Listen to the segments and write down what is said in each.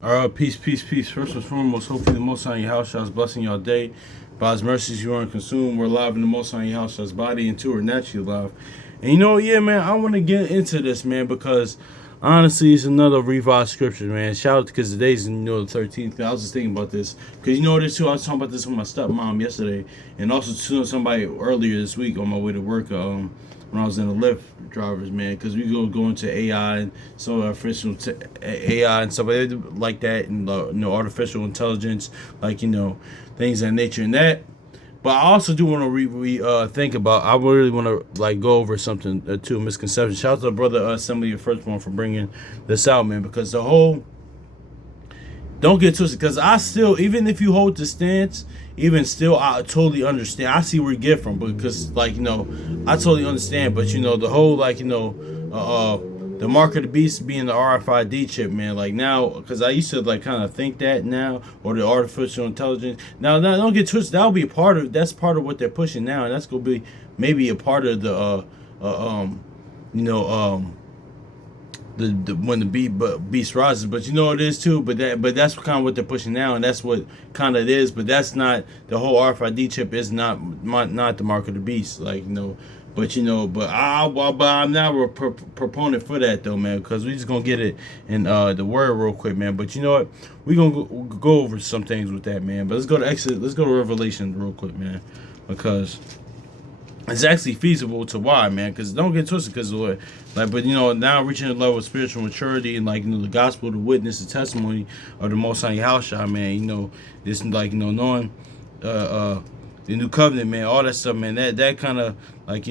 All right, peace, peace, peace. First and foremost, hopefully the Most High in your house shall blessing your day. By His mercies you aren't consumed. We're alive in the Most High in your house shall's body, and two are naturally alive. And you know, yeah, man, I want to get into this, man, because honestly, it's another revised scripture, man. Shout out because today's the 13th. I was just thinking about this because you know this too. I was talking about this with my stepmom yesterday, and also to somebody earlier this week on my way to work. When I was in the Lyft drivers, man, because we go into AI and so artificial AI and stuff like that, and artificial intelligence, like things of that nature and that. But I also do want to think about. I really want to like go over something too. Misconception. Shout out to brother Assembly of Firstborn for bringing this out, man, because the whole don't get twisted, because I still, even if you hold the stance, even still, I totally understand. I see where you get from, because I totally understand. But the whole the mark of the beast being the RFID chip, man. Like now, because I used to like kind of think that now, or the artificial intelligence. Now, don't get twisted. That'll be a part of. That's part of what they're pushing now, and that's gonna be maybe a part of the you know the when the beast rises. But it is too. But that's kind of what they're pushing now, and that's what kind of it is. But that's not the whole RFID chip is not the mark of the beast. But I'm not a proponent for that though, man, because we just gonna get it in the word real quick, man. But you know what? We gonna go over some things with that, man. But let's go to Exodus. Let's go to Revelation real quick, man, because it's actually feasible to why, man, because don't get twisted, because but now reaching a level of spiritual maturity and the gospel, the witness, the testimony of the Most High Yahushua, man, this knowing the new covenant, man, all that stuff, man, that kind of it's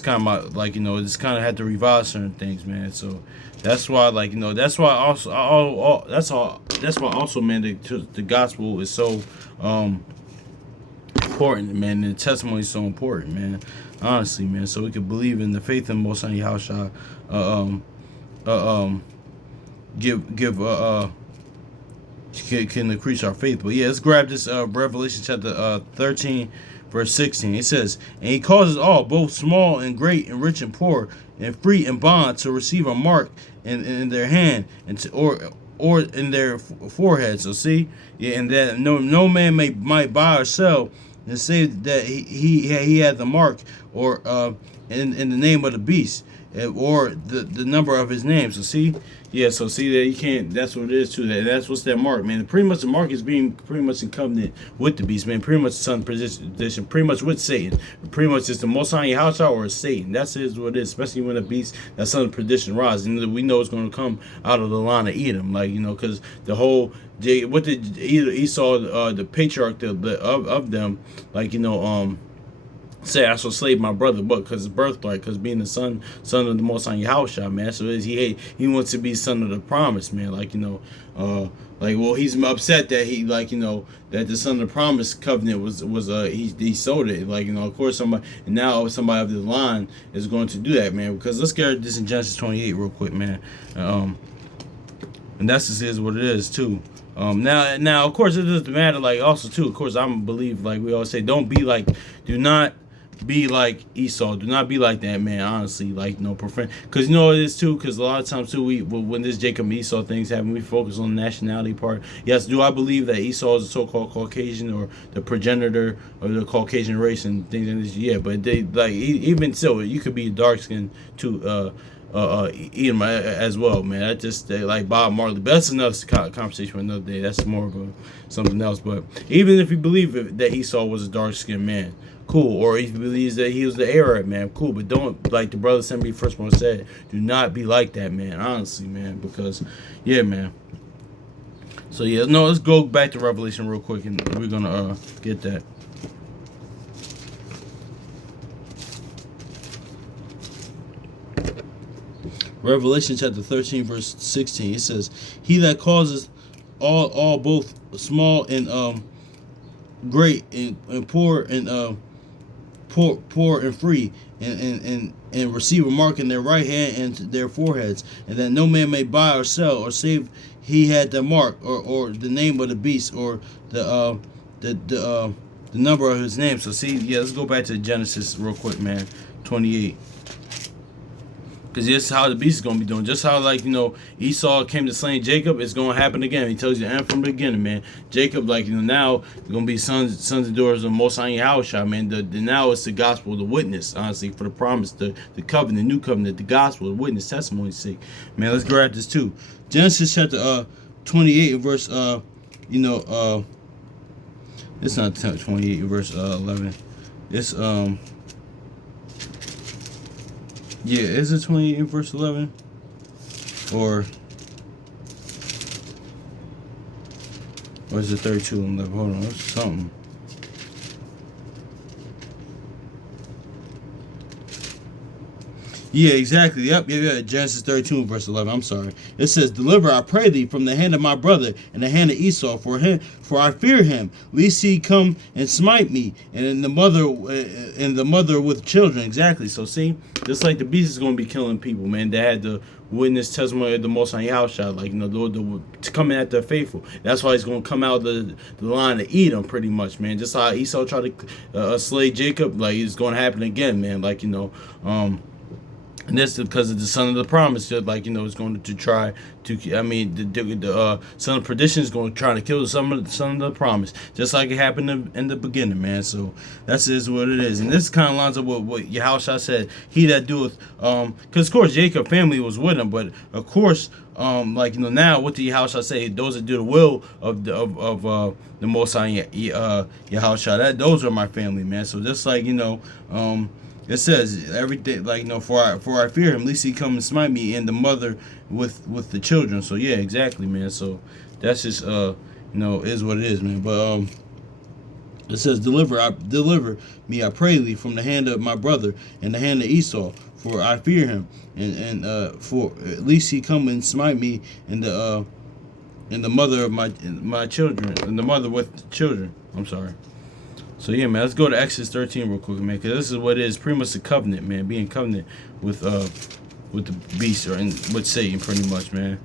kind of it's kind of had to revise certain things, man. So that's why that's why also that's why also, man, the gospel is so important, man. And the testimony is so important, man. Honestly, man. So we can believe in the faith in Most High Yahushua. Can increase our faith. But yeah, let's grab this Revelation chapter 13, verse 16. It says, "And he causes all, both small and great, and rich and poor, and free and bond, to receive a mark in their hand, and or in their forehead." So see, yeah, and that no man might buy or sell and say that he had the mark, or in the name of the beast, or the number of his name. So see, yeah, so see that you can't. That's what it is too. That's what's that mark, man. Pretty much the mark is being pretty much in covenant with the beast, man. Pretty much the son position, pretty much with Satan. Pretty much it's the Most High house out or Satan. That's what it is. Especially when the beast, that son of perdition, rises, and we know it's going to come out of the line of Edom, because the whole what did Esau, the patriarch of them, say I shall slave my brother, but because his birthright, because being the son of the Most High Yahushua, man. So he wants to be son of the promise, man. Well, he's upset that that the son of the promise covenant was he sold it. Of course somebody of the line is going to do that, man. Because let's get this in Genesis 28 real quick, man. And that's just is what it is too. Now, of course, it doesn't matter. Also too, of course, I believe, we always say, do not be like Esau. Do not be like that, man. Honestly, profane. Because it is too. Because a lot of times too, when this Jacob and Esau things happen, we focus on the nationality part. Yes, do I believe that Esau is a so-called Caucasian, or the progenitor of the Caucasian race and things like this? Yeah, but they even so, you could be dark skinned too. Edom as well, man. That just like Bob Marley. But that's another conversation for another day. That's more of something else. But even if you believe that Esau was a dark skinned man, cool. Or if he believes that he was the Arab man, cool. But don't, like the brother sent me first one said, do not be like that, man. Honestly, man. Because yeah, man. So yeah, no, let's go back to Revelation real quick, and we're gonna get that. Revelation chapter 13, verse 16. It says, "He that causes all both small and great, and poor and poor and free, and receive a mark in their right hand and their foreheads, and that no man may buy or sell, or save he had the mark, or the name of the beast, or the number of his name." So see, yeah, let's go back to Genesis real quick, man. 28. Because this is how the beast is going to be doing. Just how, like, Esau came to slaying Jacob, it's going to happen again. He tells you the end from the beginning, man. Jacob, like, now, going to be sons and daughters of Most High Yahushua, man. Now it's the gospel, the witness, honestly, for the promise, the covenant, the new covenant, the gospel, the witness, testimony sake. Man, let's grab this too. Genesis chapter 28, verse, it's not 28, verse 11. It's, yeah, is it 28 verse 11? Or is it 32 and 11? Hold on, it's something. Yeah, exactly. Yep. Genesis 32, verse 11. I'm sorry. It says, "Deliver, I pray thee, from the hand of my brother and the hand of Esau, for I fear him, lest he come and smite me, and the mother with children." Exactly. So see, just like the beast is going to be killing people, man. They had the witness testimony of the Most High Yahushua, like, the coming at the faithful. That's why he's going to come out the line to eat them, pretty much, man. Just how Esau tried to slay Jacob, like, it's going to happen again, man. Like, and that's because of the son of the promise, just like, it's going to try to, I mean, the son of perdition is going to try to kill the son of the promise, just like it happened in the beginning, man. So that's is what it is. And this kind of lines up with what Yahushua said, he that doeth, because of course Jacob family was with him, but of course, now what did Yahushua say? Those that do the will of the Most High Yahushua, those are my family, man. So just like, it says every day, like, for I fear him, lest he come and smite me, and the mother with the children. So yeah, exactly, man. So that's just is what it is, man. But it says, deliver me, I pray thee, from the hand of my brother and the hand of Esau, for I fear him, and for at least he come and smite me, and the mother of my children, and the mother with the children. I'm sorry. So yeah, man, let's go to Exodus 13 real quick, man, because this is what it is, pretty much the covenant, man, being covenant with the beast, with Satan, pretty much, man.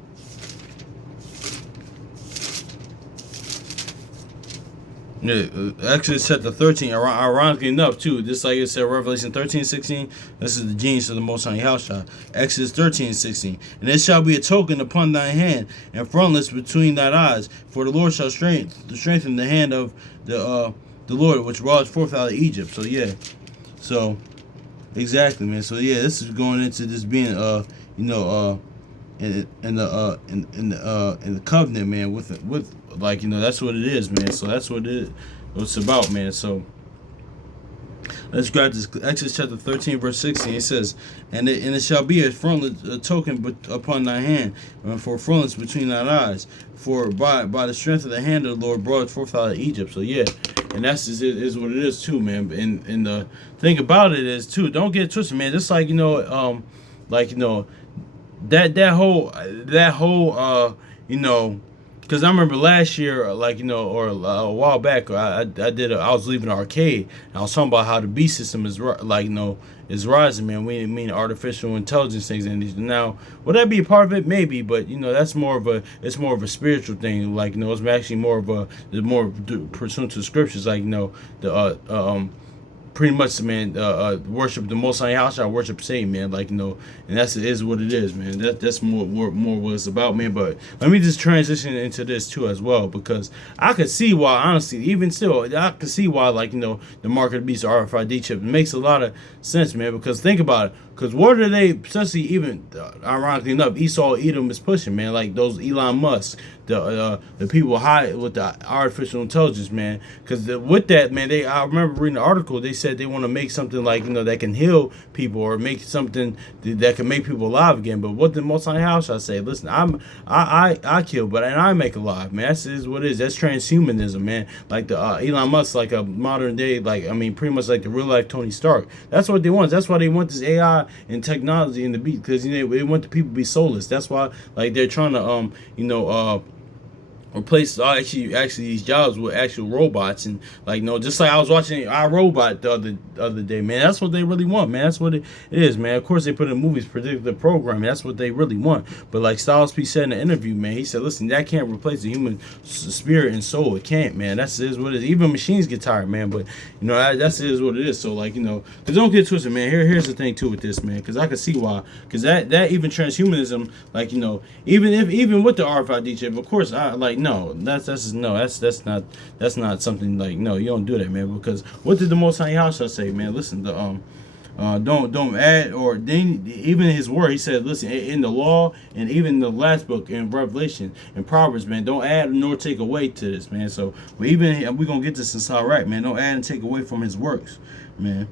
Yeah, Exodus chapter 13, ironically enough, too, just like it said, Revelation 13:16, this is the genius of the Most High Yahushua. Exodus 13:16, and it shall be a token upon thy hand, and frontlets between thine eyes, for the Lord shall strengthen the hand of the Lord, which brought us forth out of Egypt. So yeah, so exactly, man. So yeah, this is going into this being in the covenant, man, with like, that's what it is, man. So that's what it's about, man. So let's grab this Exodus chapter 13, verse 16. It says, and it shall be a token upon thy hand, and for frontlets between thine eyes, for by the strength of the hand of the Lord brought forth out of Egypt. So yeah, and that's is what it is too, man. And the thing about it is too, don't get twisted, man. Just like, that whole because I remember last year, or a while back, I was leaving the arcade, and I was talking about how the beast system is is rising, man. We mean artificial intelligence things, and now would that be a part of it? Maybe, but that's more of a spiritual thing. Like, it's actually more pursuant to the scriptures, like, pretty much, man, worship the Most High Yahushua, worship Satan, man. Like, and that's is what it is, man. That's more what it's about, man. But let me just transition into this too as well, because I could see why, honestly, even still, I could see why, the mark of the beast RFID chip. It makes a lot of sense, man. Because think about it. Because what are they, essentially, even ironically enough, Esau Edom is pushing, man. Like those Elon Musk, the people high with the artificial intelligence, man. Because with that, man, I remember reading an article. They said they want to make something like, that can heal people, or make something that can make people alive again. But what the Most High House I say? Listen, I kill, but and I make alive, man. That's is what it is. That's transhumanism, man. Like the Elon Musk, like a modern day, pretty much like the real life Tony Stark. That's what they want. That's why they want this AI and technology in the beat, because they want the people to be soulless. That's why, they're trying to replace actually these jobs with actual robots, and like just like I was watching iRobot the other day, man. That's what they really want, man. That's what it is, man. Of course they put in movies predictive programming. That's what they really want. But like Styles P said in the interview, man, he said, listen, that can't replace the human spirit and soul. It can't, man. That's is what it is. Even machines get tired, man. But that's is what it is. So like because don't get twisted, man. Here's the thing too with this, man. Because I can see why. Because that even transhumanism, like even with the RFID chip, of course I like. No, that's not something like, no, you don't do that, man. Because what did the Most High Yahshua say, man? Listen, don't add, or then even his word, he said, listen, in the law and even the last book in Revelation and Proverbs, man, don't add nor take away to this, man. So we're gonna get this in Sirach, man. Don't add and take away from his works, man.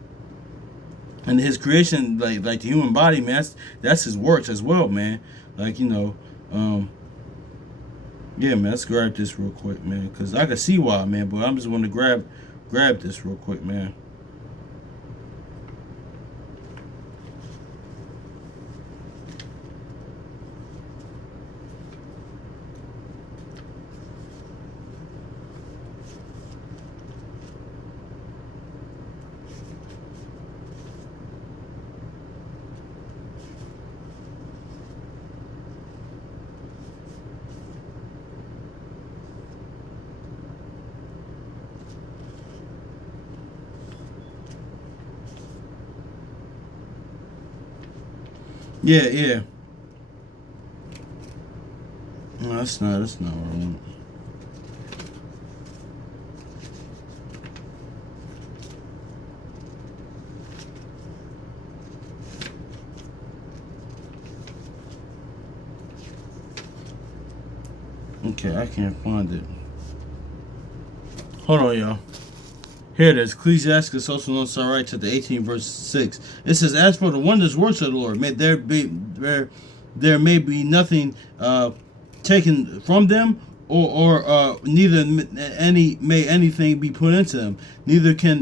And his creation, like the human body, man, that's his works as well, man. Like yeah, man, let's grab this real quick, man, because I can see why, man, but I'm just want to grab this real quick, man. Yeah. No, that's not what I want. Okay, I can't find it. Hold on, y'all. Here it is. Ecclesiastes, also known as Sirach, chapter 18, verse 6. It says, as for the wondrous works of the Lord, may there may be nothing taken from them, or neither may anything be put into them, neither can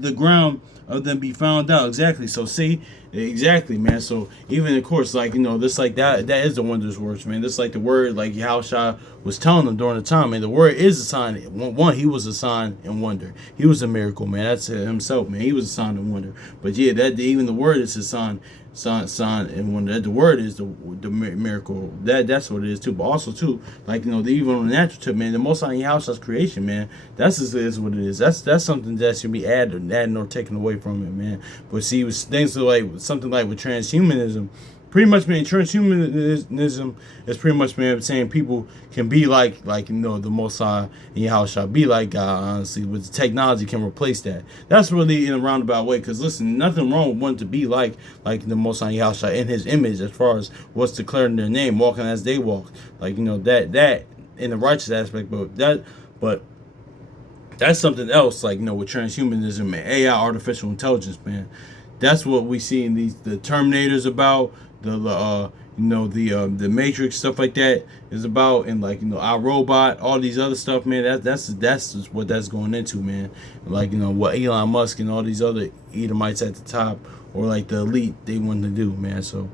the ground of them be found out. Exactly. So see, exactly, man. So even of course, like this, like that is the wondrous works, man. This like the word, like Yahushua was telling them during the time, man. The word is a sign. One, he was a sign and wonder. He was a miracle, man. That's himself, man. He was a sign and wonder. But yeah, that even the word is a sign and wonder. That the word is the miracle. That's what it is too. But also too, like even on the natural tip, man, the Most High Yahshua's creation, man. That's is what it is. That's something that should be added or taken away from it, man. But see, with things like something like with transhumanism. Pretty much, man, transhumanism is pretty much, man, saying people can be like the Most High and Yahushua, be like God, honestly, with the technology can replace that. That's really in a roundabout way, because listen, nothing wrong with wanting to be like the Most High Yahushua in his image, as far as what's declared in their name, walking as they walk, like that in the righteous aspect, but that's something else, like with transhumanism and AI, artificial intelligence, man. That's what we see in the Terminators about. The Matrix, stuff like that is about, and iRobot, all these other stuff, man. That's what that's going into, man. Like what Elon Musk and all these other Edomites at the top, or like the elite, they want to do, man. So,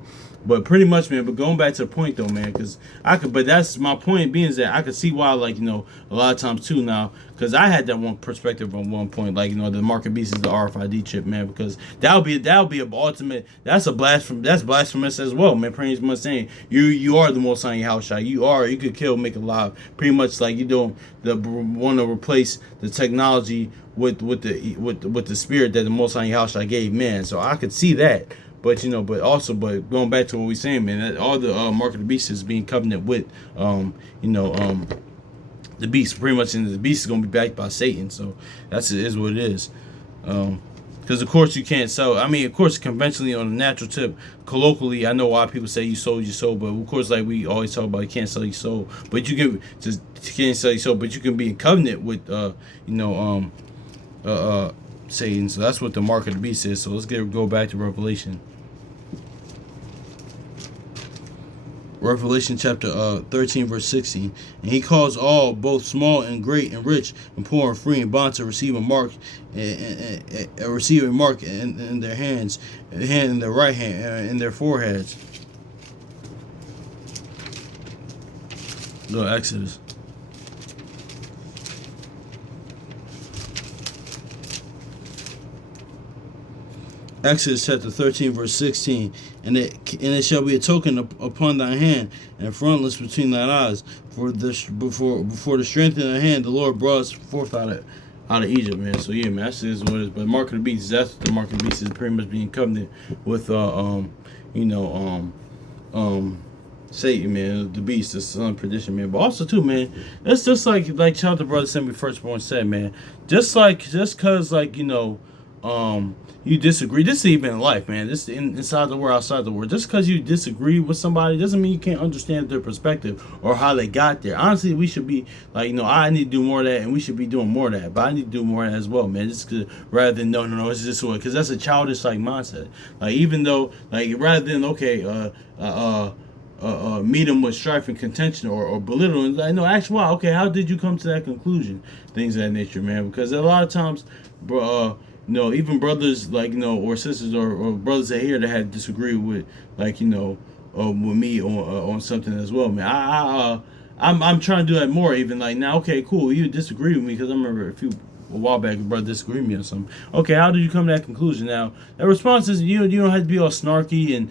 but pretty much, man. But going back to the point though, man, because but that's my point being, is that I could see why, a lot of times too now, because I had that one perspective on one point, the market beast is the RFID chip, man, because that'll be an ultimate. That's blasphemous as well, man. Pretty much saying you are the Most High Yahushua. You could kill, make alive, pretty much like you don't want to replace the technology with the spirit that the Most High Yahushua gave man. So I could see that. But but going back to what we're saying, man, that all the mark of the beast is being covenant with, the beast, pretty much, and the beast is gonna be backed by Satan. So is what it is. Because of course you can't sell. I mean, of course, conventionally on a natural tip, colloquially, I know why people say you sold your soul, but of course, like we always talk about, you can't sell your soul, but you can't sell your soul, but you can be in covenant with, Satan. So that's what the mark of the beast is. So let's go back to Revelation. Revelation chapter 13, verse 16. And he calls all, both small and great and rich and poor and free and bond, to receive a mark and receive a mark in their hands, in their right hand, in their foreheads. Go Exodus. Exodus chapter 13, verse 16, and it shall be a token upon thy hand, and a frontlets between thine eyes. For this before the strength in thy hand, the Lord brought us forth out of Egypt, man. So yeah, man, that's what it is. But mark of the beast, that's what the mark of the beast is, pretty much being covenant with you know Satan, man, the beast, the son of perdition, man. But also too, man, it's just like shout out to brother Semi Firstborn said, man. Just cause like you disagree. This is even in life, man. This inside the world, outside the world. Just because you disagree with somebody doesn't mean you can't understand their perspective or how they got there. Honestly, we should be like, I need to do more of that, and we should be doing more of that. But I need to do more of that as well, man. Just rather than no, it's this way, because that's a childish like mindset. Like even though rather than meet them with strife and contention or belittling, like no, ask why. Okay, how did you come to that conclusion? Things of that nature, man. Because a lot of times, even brothers or sisters or brothers that here that had disagreed with with me on something as well, man. I'm trying to do that more. Even like now, okay, cool. You disagree with me because I remember a while back, your brother disagreed with me on something. Okay, how did you come to that conclusion? Now, that response is you don't have to be all snarky and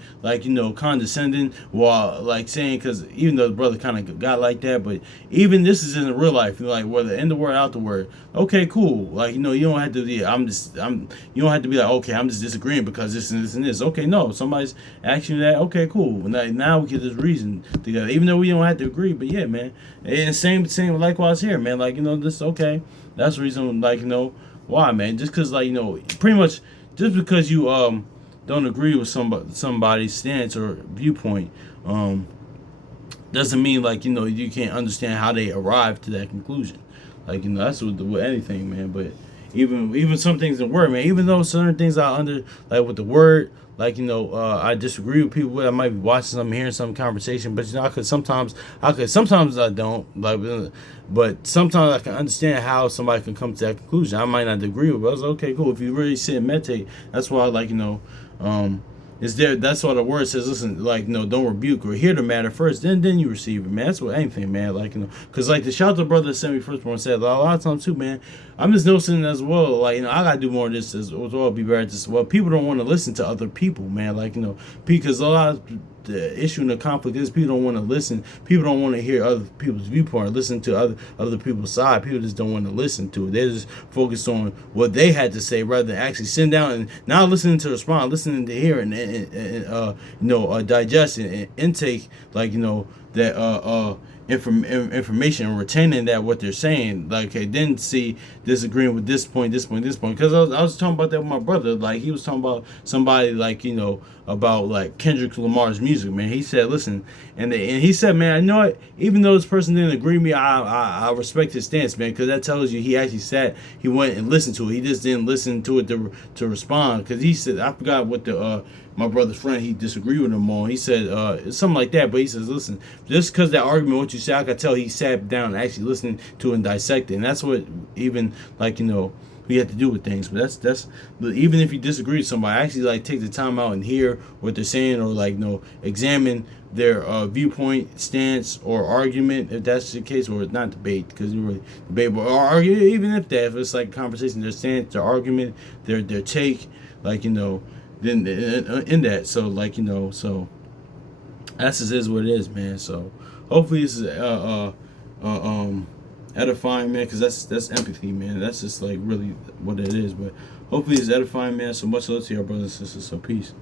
condescending while saying, because even though the brother kind of got like that, but even this is in the real life, whether in the word out the word. Okay, cool. You don't have to be. You don't have to be like, okay, I'm just disagreeing because this and this and this. Okay, no, somebody's asking that. Okay, cool. Now we get this reason together, even though we don't have to agree. But yeah, man, and same likewise here, man. This okay. That's the reason, why, man. Just because, pretty much, just because you don't agree with somebody's stance or viewpoint, doesn't mean you can't understand how they arrived to that conclusion. That's with anything, man. But even some things in the word, man. Even though certain things with the word. I disagree with people with. I might be watching something, hearing some conversation, but sometimes I don't. But sometimes I can understand how somebody can come to that conclusion. I might not agree with it, but I was okay, cool. If you really sit and meditate, that's why is there. That's why the word says, listen, don't rebuke or hear the matter first, then you receive it, man. That's what anything, man. Because the shout to brother Semi Firstborn said, a lot of times too, man. I'm just noticing as well, I gotta do more of this as well. Be better at this as well. People don't want to listen to other people, man. Because a lot of the issue in the conflict is people don't want to listen. People don't want to hear other people's viewpoint, listen to other people's side. People just don't want to listen to it. They're just focused on what they had to say rather than actually sitting down and not listening to respond, listening to hear and digest and intake that information and retaining that what they're saying. Then see disagreeing with this point. Because I was talking about that with my brother. He was talking about somebody about Kendrick Lamar's music, man. He said, listen, and he said, man, I know what, even though this person didn't agree with me, I respect his stance, man, because that tells you he actually he went and listened to it. He just didn't listen to it to respond, because he said, I forgot what my brother's friend, he disagreed with him on. He said something like that, but he says, listen, just because that argument, what you said, I could tell he sat down and actually listening to it and dissected, and that's what even we have to do with things. But that's even if you disagree with somebody, actually take the time out and hear what they're saying, or examine their viewpoint, stance, or argument, if that's the case, or not debate, because you really debate, but or argue, even if it's conversation, their stance, their argument, their take, then in that. So so that's just is what it is, man. So hopefully this is edifying, man, because that's empathy, man. That's just really what it is. But hopefully it's edifying, man. So much love to your brothers and sisters. So peace.